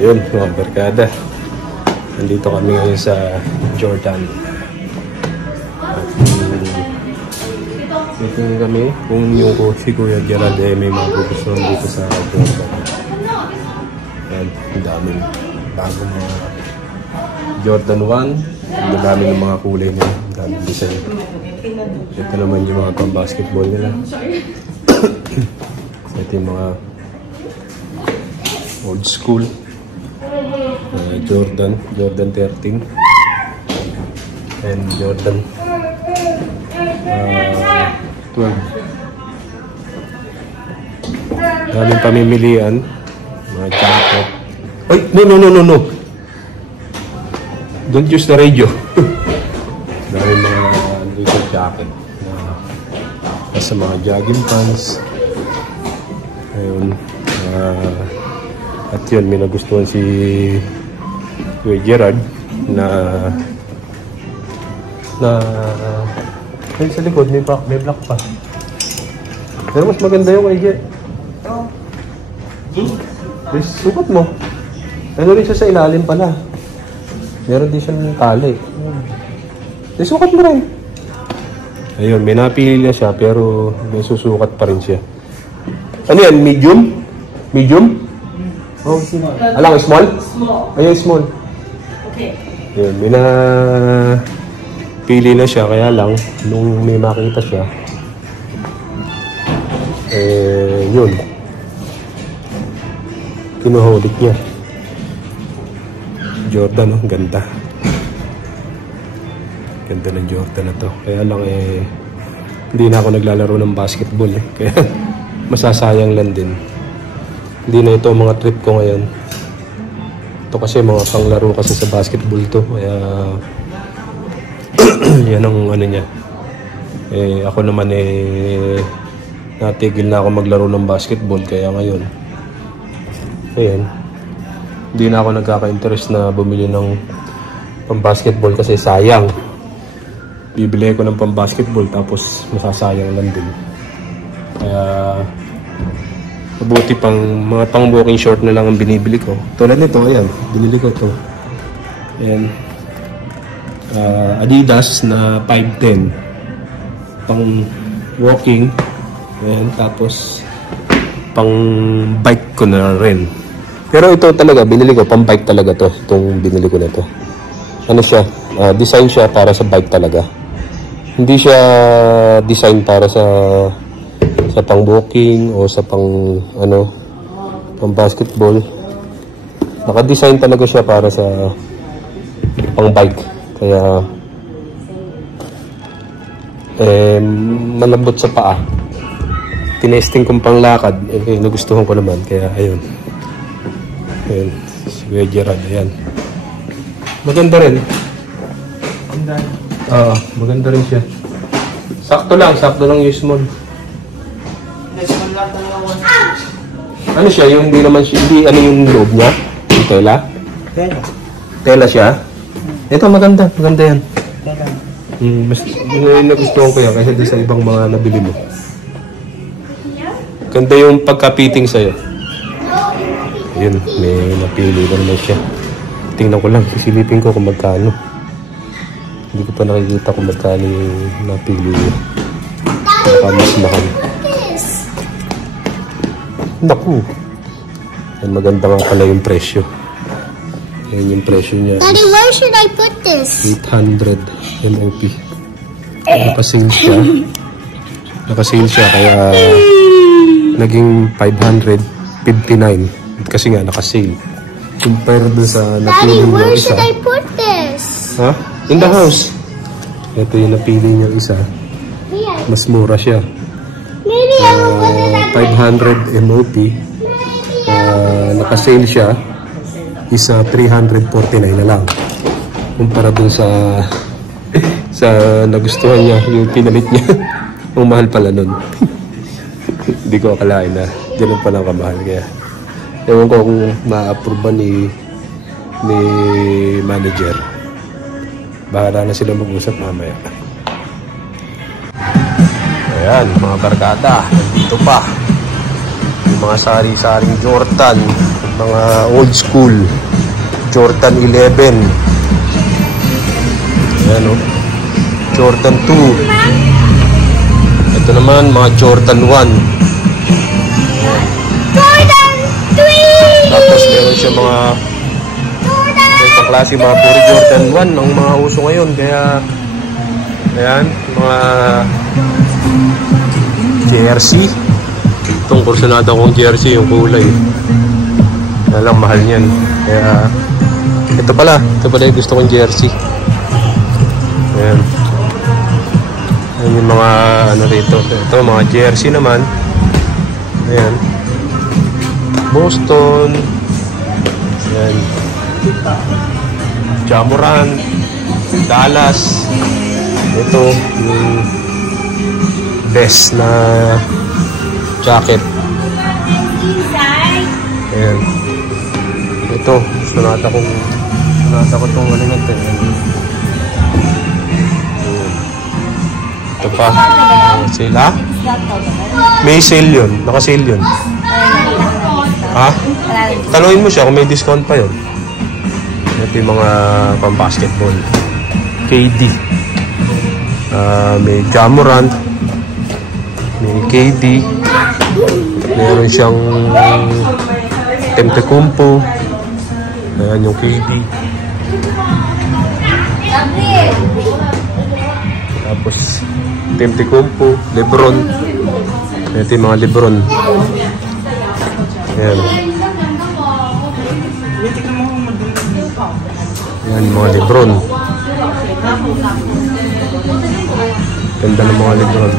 Yun, mga barkada. Nandito kami ngayon sa Jordan. At dito kami kung yung si Kuya Gerald may magugustuhan dito sa Jordan. Yan, ang daming bagong mga Jordan 1. Ang dami ng mga kulay nila. Ang daming design. Ito naman yung mga pang-basketball nila. Ito yung mga old school. Jordan 13 and Jordan 12. Daming pamimilian. Mga jacket. Ay! No! Don't use the radio. Daming mga little jacket. Sa mga jogging pants. Ayun. At yun, may nagustuhan si Kuya Gerard na ay, sa likod may black pa. Pero mas maganda yung Kuya Gerard. Sukat mo. Ano rin siya sa ilalim pala. Meron din siyang tali. Sukat mo rin. Ayun, may napili na siya pero may susukat pa rin siya. Ano yan? Medium? Oh, alang small? Ayun, small. Okay. Ayun, may napili na siya kaya lang nung may makita siya yun, kinuha ulit niya. Jordan, oh, ganda ng Jordan na to. Kaya lang hindi na ako naglalaro ng basketball kaya masasayang lang din. Hindi na ito mga trip ko ngayon. Ito kasi mga panglaro kasi sa basketball to. Kaya yan ang ano niya. Ako naman natigil na ako maglaro ng basketball. Kaya ngayon ayan, hindi na ako nagkaka-interest na bumili ng pang-basketball kasi sayang. Bibili ko ng pang-basketball tapos masasayang lang din. Kaya mabuti pang mga pang-walking short na lang ang binibili ko. Tulad nito, ayan, binili ko ito. Ayan. Adidas na 5'10". Pang-walking. Ayan, tapos pang-bike ko na rin. Pero ito talaga, binili ko, pang-bike talaga to. Itong binili ko na to. Ano siya? Design siya para sa bike talaga. Hindi siya design para sa pang-walking o sa pang-basketball. Naka-design talaga siya para sa pang-bike. Kaya malambot sa paa. Tinesting kong pang-lakad. Nagustuhan ko naman. Kaya ayun. Ayun. Si Kuya Gerard. Ayan. Maganda rin. Maganda rin siya. Sakto lang yung small. Ano siya? Yung hindi naman siya, hindi ano yung loob niya? Yung tela? Tela siya? Ito maganda yan. Mas nagustuhan ko yan kasi doon sa ibang mga nabili mo. Ganda yung pagka-fitting sa'yo. Ayun, may napili na naman siya. Tingnan ko lang, sisilipin ko kung magkano. Hindi ko pa nakikita kung magkano yung napili niya. Baka mas mahal. Naku. Ay, maganda nga pala yung presyo. Ayan yung presyo niya. Daddy, where should I put this? 800 MOP. Nakasale siya. Kaya naging 559. Kasi nga nakasale. Compare doon sa napili Daddy, niya where isa. should I put this? Ha? In the house. Ito yung napili niya isa. Mas mura siya. 500 MOP. Nakasale siya. Isa 349 na lang. Kumpara dun sa nagustuhan niya, yung pinalit niya. Ang mahal pala nun. Hindi ko akalain na ganun palang kamahal. Kaya ewan ko kung ma-approve ba ni manager. Bahala na sila mag-usap mamaya. Ayan, mga barkada, nandito pa yung mga sari-saring Jordan Mga old school. Jordan 11. Ayan o. Jordan 2. Ito naman, mga Jordan 1. Jordan 3! Tapos meron siya mga itong klase, mga puro Jordan 1 ang mga uso ngayon. Kaya, ayan, mga jersey. Itong kursunada kong jersey, yung kulay. Kaya lang, mahal niyan. Kaya, ito pala yung gusto kong jersey. Ayan. Ayan yung mga ano rito. Ito, mga jersey naman. Ayan. Boston. Ayan. Ja Morant. Dallas. Ito, yung best na jacket. Ayan. Ito, sunata ko itong ano natin. Ito pa. Sale, ha? May sale yun. Naka-sale yun. Ha? Tanungin mo siya kung may discount pa yun. Ito yung mga pang-basketball. KD. May Ja Morant. May KD. Meron siyang Antetokounmpo. Ayan yung KD. Tapos Antetokounmpo, LeBron. Ito yung mga LeBron. Ayan. Ayan yung mga LeBron. Ganda ng mga LeBron.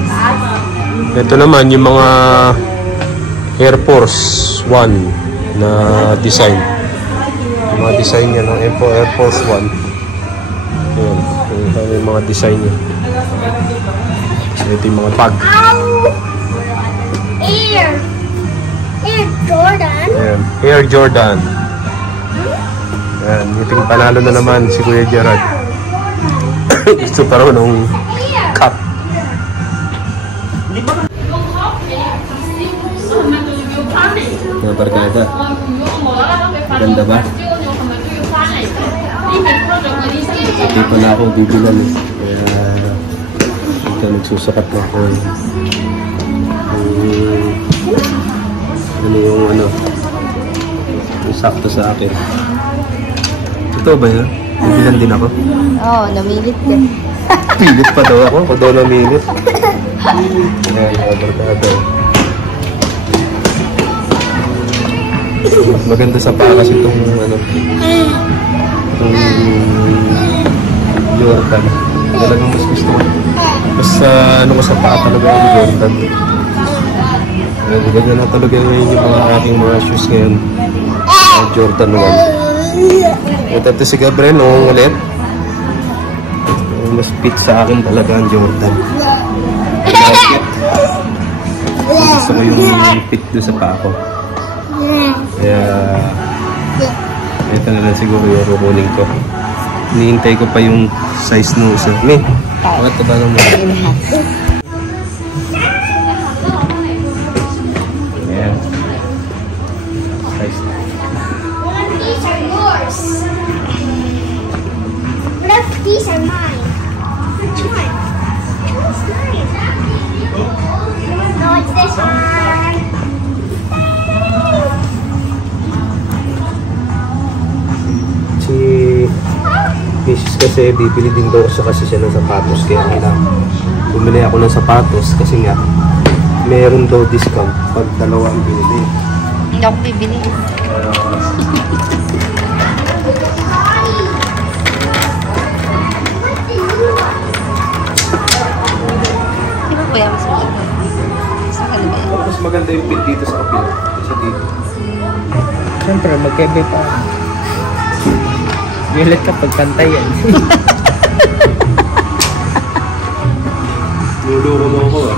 Ito naman yung mga Air Force 1 na design. Yung mga design niya ng Air Force 1. Ayan. Ito yung mga design niya. Ito yung mga bag. Air Jordan. Ayan. Air Jordan. Ayan. Iting panalo na naman si Kuya Gerard. Gusto pa rin ng cup. Mga barkada. Ganda ba? Hindi pa na akong bibilan eh. Kaya ito nagsusukat na ako eh. Ano yung ano yung sakto sa akin. Ito ba yun? Bibilan din ako? Oo, namilit ka. Pilit pa daw ako. Ako daw namilit. Ayan, mga barkada. Maganda sa pakas itong ano itong Jordan. Talagang mas gusto ko. Mas ano ko sa paa talaga ang Jordan. Ganda na talaga ngayon yung mga aking mga shoes ngayon. Jordan 1. Ito si Gabriel noong ulit. Mas fit sa akin talaga ang Jordan. Gusto ko yung fit doon sa paa ko. Kaya ito na lang siguro yung kukunin ko. Hinihintay ko pa yung size nung isa. Bakit ba naman? Ayan. Size na. These are yours. Look, these are mine. Which one? It's mine. No, it's this one. Si Mrs. kasi bibili din daw siya kasi siya ng sapatos. Kaya kailangan bumili ako ng sapatos kasi nga meron daw discount pag dalawa ang binili. Hindi ako bibili. Di ba kuya mas maganda? Sa kanila yan. Mas maganda yung fit dito sa kapila. Sa dito. Siyempre, magkebe pa. Violet ka pagpantay yan. Luluko mo ako ah.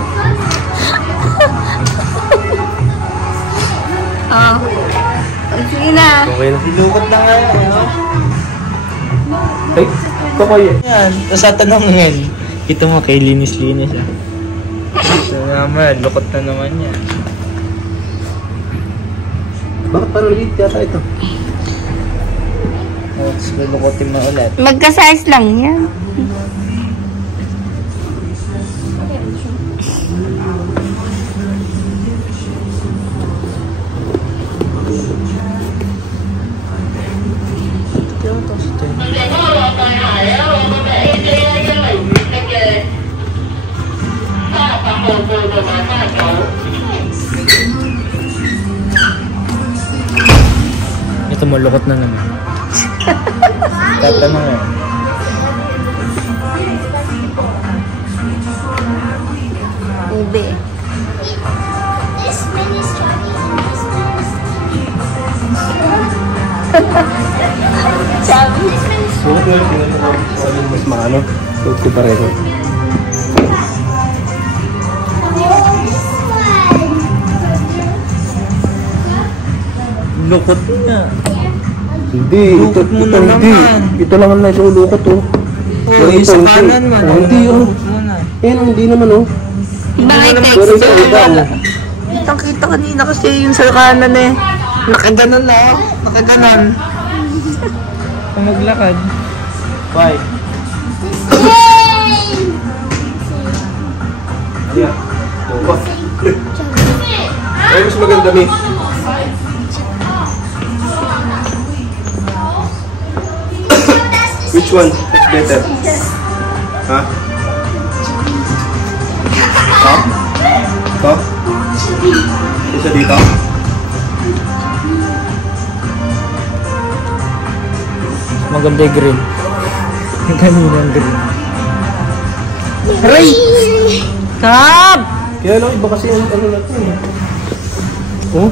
Oo. Sige na. Okay na. Dilukot na nga yan, no? Ay, kakoy. Yan, tapos tatanungin. Ito mo, kay linis-linis ah. So naman, lukot na naman yan. Bakit parang liit yata ito? Tapos lulukotin mo ulit. Magka-size lang yan. Ito malukot na naman. Tatanong eh. Ube. This mini strawberry. Suot na yung pinatawag sa amin mas maano. Suot ko pareho. Lukot niya. Hindi, Lukot mo na hindi. naman. Ito lang ang nasulukot oh. Oo, yung sa kanan man. Oh, hindi oh. Lukot mo na. Yan, hindi naman oh. Bakit Pero ito, iba oh. Kitang-kita kanina kasi yung sa kanan eh. Nakaganon na oh. Nakaganon. Kung maglakad. Why? Yeah. Oh. Ay, mas maganda ni. Which one is better? Ha? Top? Top? Isa dito? Maganda yung green. Kanina yung green. Aray! Kap! Kaya lang, iba kasi yung ano natin eh. Oh?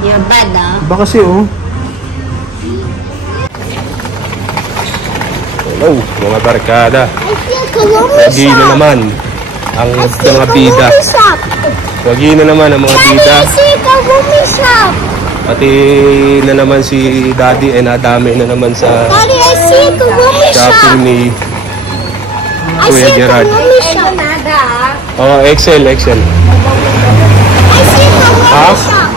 You're bad, ah. Iba kasi oh. Hello, mga barkada. I feel Kawami Wagi na shop. naman ang mga bida. Kawami shop. Wagi na naman ang mga Daddy, bida. I see Kawami shop. Pati na naman si Daddy ay nadami na naman sa Daddy, I see Kawami shop. shopping ni I Kuya see Gerard. Kawami shop. Oh, Excel. I see Kawami Ha? shop.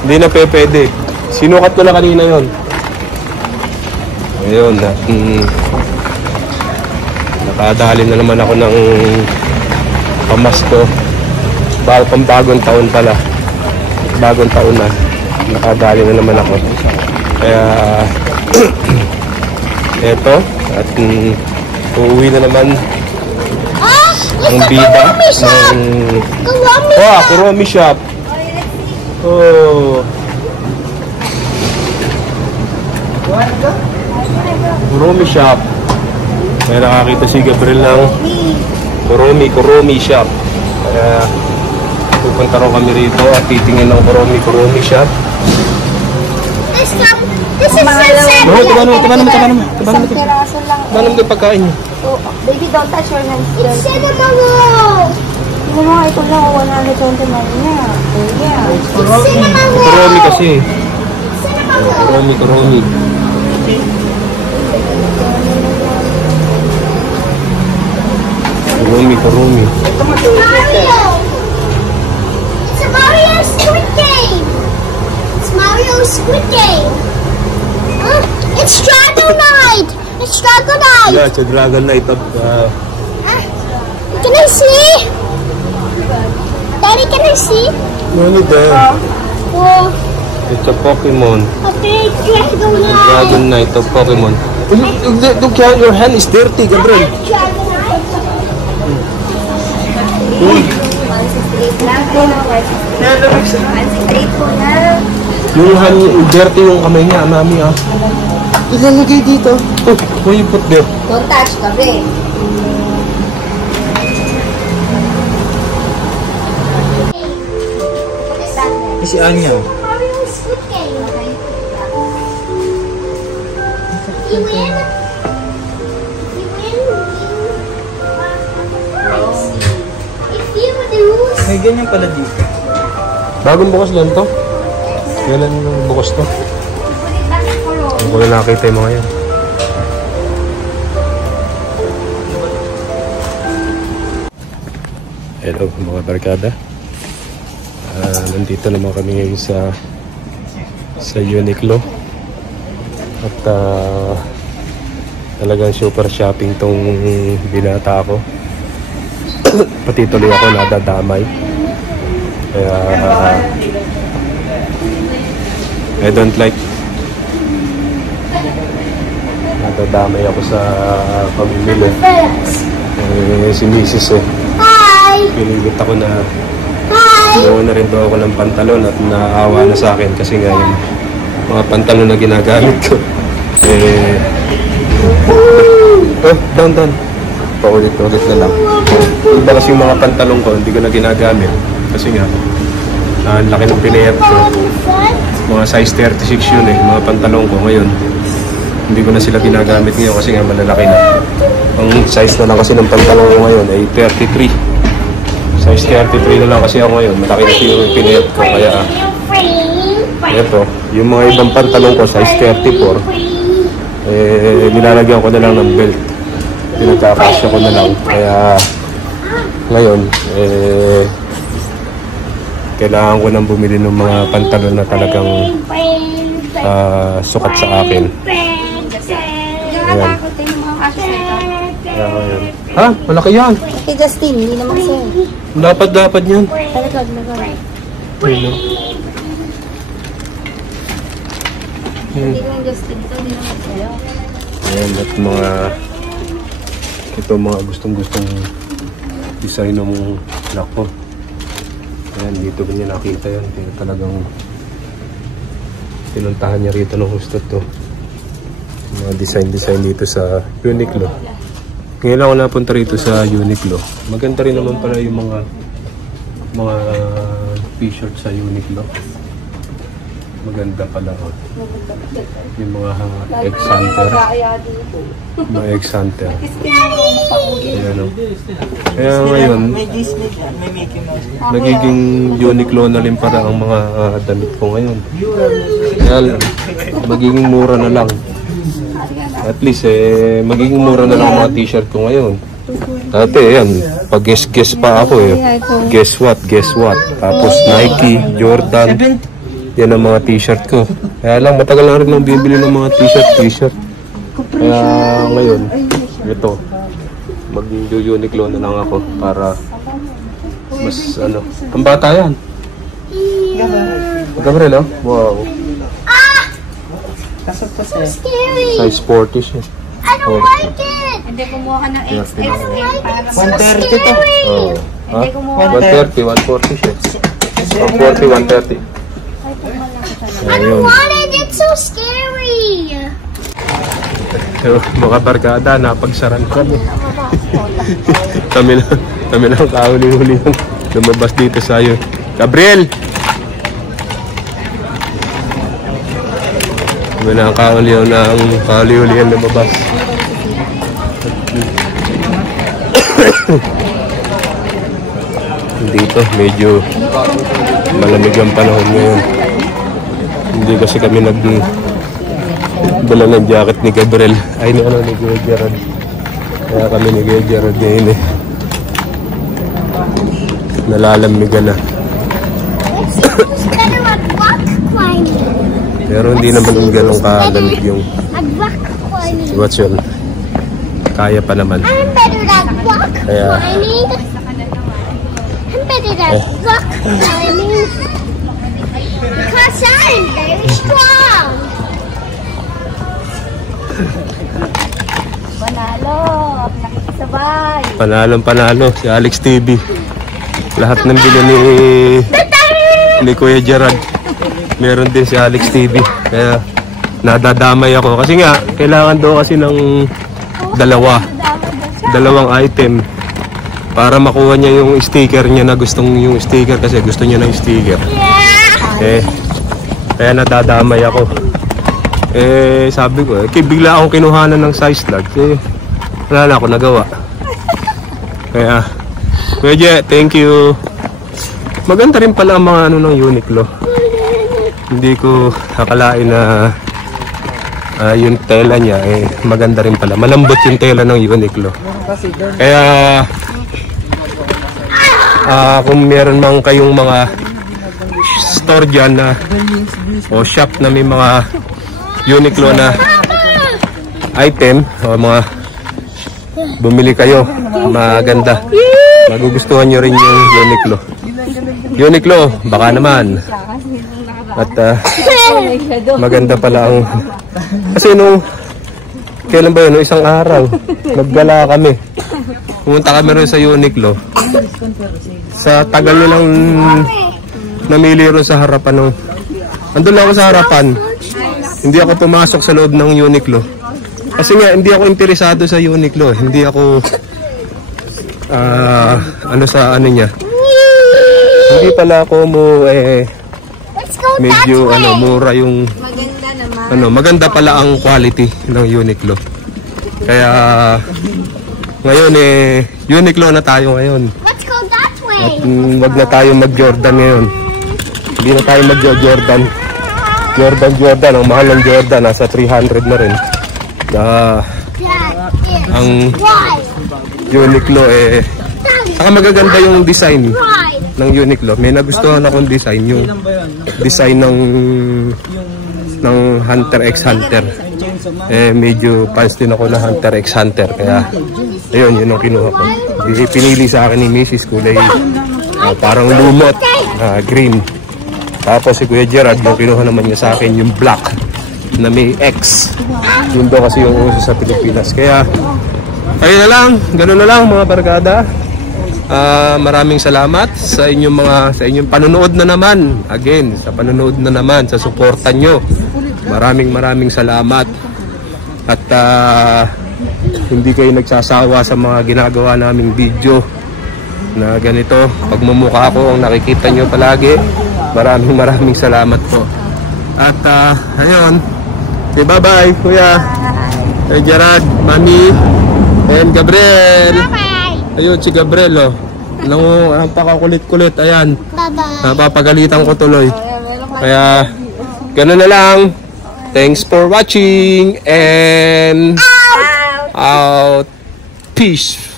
Hindi na pwede. Sinukat ko na kanina yon. Ayun na. Nakadali na naman ako ng pamasko. Pampagong taon pala. Bagong taon na. Nakadali na naman ako. Kaya eto. At uuwi na naman Ah, ang it's a bida Kawami shop. ng Kawami wow, shop. Kuromi shop. Oh. Kuromi shop. May nakakita si Gabriel ng Kuromi shop. Kaya pupunta raw kami rito at titingin ng Kuromi shop. This is sunset. No, tabano mo. Isang piraso lang. Tabano mo yung pagkain niyo. Oh, baby, don't touch your hands. It's cinema roll. Hindi mo, ito lang, 129 na. Oh, yeah. It's cinema roll. Kuromi kasi. Cinema roll. Kuromi. Kuromi. It's Mario. It's a Mario Squid Game. It's Mario Squid Game. Huh? It's Dragonite. It's Dragonite. Yeah, it's a Dragon Knight of Can I see? Daddy, can I see? no need there. Oh, It's a Pokemon. okay, Dragonite. Dragon Knight of Pokemon. Look, your hand is dirty, Gabriel. Dragonite. Yung hand, dirty yung kamay niya, mami ah. Ilalagay dito. Oh, why you put there? Don't touch, kabe. Si Anya. Mario Squid Game. You win. You win. If you lose, May ganyan pala dito. Bagong bukas lang to. Kailan yung bukas to? put it back for all. Hindi ko na nakita yung mga yan. Hello mga barkada. Nandito naman kami ngayon sa Uniqlo. At talagang super shopping tong binata ko. Pati tuloy ako nadadamay. Kaya I don't like nadadamay ako sa pamimili. Si Mrs. Hi! Pinilit ako na Hi! buo na rin daw ako ng pantalon at naawa na sa akin kasi nga yung mga pantalon na ginagamit ko down paulit-ulit na lang. Iba kasi yung mga pantalon ko hindi ko na ginagamit kasi nga ang laki ng pinayat ko, mga size 36 yun mga pantalon ko ngayon hindi ko na sila ginagamit ngayon kasi nga malalaki na. Ang size na lang kasi ng pantalon ko ngayon ay 33. Size 33 na lang kasi ako ngayon, malaki na yung pinayat ko kaya ito, yung mga ibang pantalon ko size 34 nilalagyan ko na lang ng belt, pinagkakasya ko na lang kaya ngayon kailangan ko nang bumili ng mga pantalon na talagang sukat sa akin. Ayan. Kaya ngayon. Ha? Malaki yan. Kay Justin, hindi naman sa'yo. Dapat yan. Talaga. Ayun. Hindi naman Justin, hindi naman sa'yo. Ayan, at mga gustong design ng anak ko. Ayan, dito ko niya nakita yan. Kaya talagang pinuntahan niya rito ng gusto to. Mga design dito sa Uniqlo. Ngayon lang ako napunta rito sa Uniqlo. Maganda rin naman pala yung mga t-shirt sa Uniqlo. Maganda pala. Yung mga egg hunter. Mga egg hunter. Ayan, kaya ngayon, nagiging Uniqlo na rin para ang mga damit ko ngayon. Kaya magiging mura na lang. At least, magiging mura na lang ang mga t-shirt ko ngayon. Dati, yan, pag guess pa ako Guess what? Tapos Nike, Jordan, yan ang mga t-shirt ko. Kaya lang, matagal lang rin nang bibili ng mga t-shirt. Kaya ngayon, ito, mag-Uniqlo na lang ako para mas ang bata yan. Gabriel, wow. Size 40 siya. I don't like it! Hindi, kumuha ka ng XXL. 130 to. Hindi, kumuha 130, 140 siya. 140, 130. I don't want it! It's so scary! Mga barkada, napagsaran kami. kami lang kahuli-huli yung lumabas dito sa iyo. Gabriel! Kami lang kahuli-huli yung lumabas. Dito, medyo malamig ang panahon ngayon. Hindi kasi kami nagdala ng jacket ni Gabriel. Ay, ni Kuya Gerard. Kaya kami ni Kuya Gerard ngayon nalalamigan na. Pero hindi naman yung ganong kalamig yung sitwasyon. Kaya pa naman. I'm better at rock climbing. I'm better at rock climbing. Because I'm very strong. Panalo, nakikisabay. Panalo si Alex TV. Lahat ng bili ni Kuya Gerard, meron din si Alex TV. Kaya nadadamay ako kasi nga kailangan daw kasi ng dalawang item para makuha niya yung sticker niya na yung sticker kasi gusto niya ng sticker. Kaya nadadamay ako. Sabi ko bigla akong kinuhanan ng size lag. Wala na ako nagawa. Kaya Kuya, thank you. Maganda rin pala ang mga ng Uniqlo. Hindi ko akalain na yung tela niya maganda rin pala. Malambot yung tela ng Uniqlo. Kaya kung meron mang kayong mga store dyan na o shop na may mga Uniqlo na item o mga bumili kayo, maganda, magugustuhan nyo rin yung Uniqlo, baka naman. At maganda pala ang kasi nung kailan ba yun, nung isang araw naggala kami, pumunta kami rin sa Uniqlo, sa tagal nilang namili rin sa harapan nung andun lang ako sa harapan, hindi ako pumasok sa loob ng Uniqlo kasi nga hindi ako interesado sa Uniqlo, hindi ako ano sa ano niya, hindi pala ako medyo mura yung maganda pala ang quality ng Uniqlo. Kaya ngayon Uniqlo na tayo ngayon. Let's go that way. At wag na tayo mag-Jordan ngayon. Hindi na tayo mag-Jordan. Jordan, ang mahal ng Jordan nasa 300 na rin. Ang Uniqlo saka magaganda yung design ng Uniqlo. May nagustuhan akong design, yung design ng Hunter x Hunter. Medyo fans din ako na Hunter x Hunter, kaya ayun, yun ang kinuha ko. Pinili sa akin ni Mrs. kulay parang lumot, green. Tapos si Kuya Gerard, yung kinuha naman niya sa akin yung black na may X. Yun daw kasi yung uso sa Pilipinas. Kaya ayun na lang, gano'n na lang mga barkada. Maraming salamat sa inyong panonood na naman. Again, sa panonood na naman, sa suporta nyo. Maraming salamat. At hindi kayo nagsasawa sa mga ginagawa naming video na ganito. Pagmumukha ko ang nakikita nyo palagi. Maraming salamat po. At ayun. Okay, bye-bye, Kuya. Hey, Gerard, Mami, and Gabriel. Ayun, si Gabriel, oh. Ang pakakulit-kulit, ayan. Bye-bye. Napapagalitan ko tuloy. Kaya, gano'n na lang. Thanks for watching and out. Peace.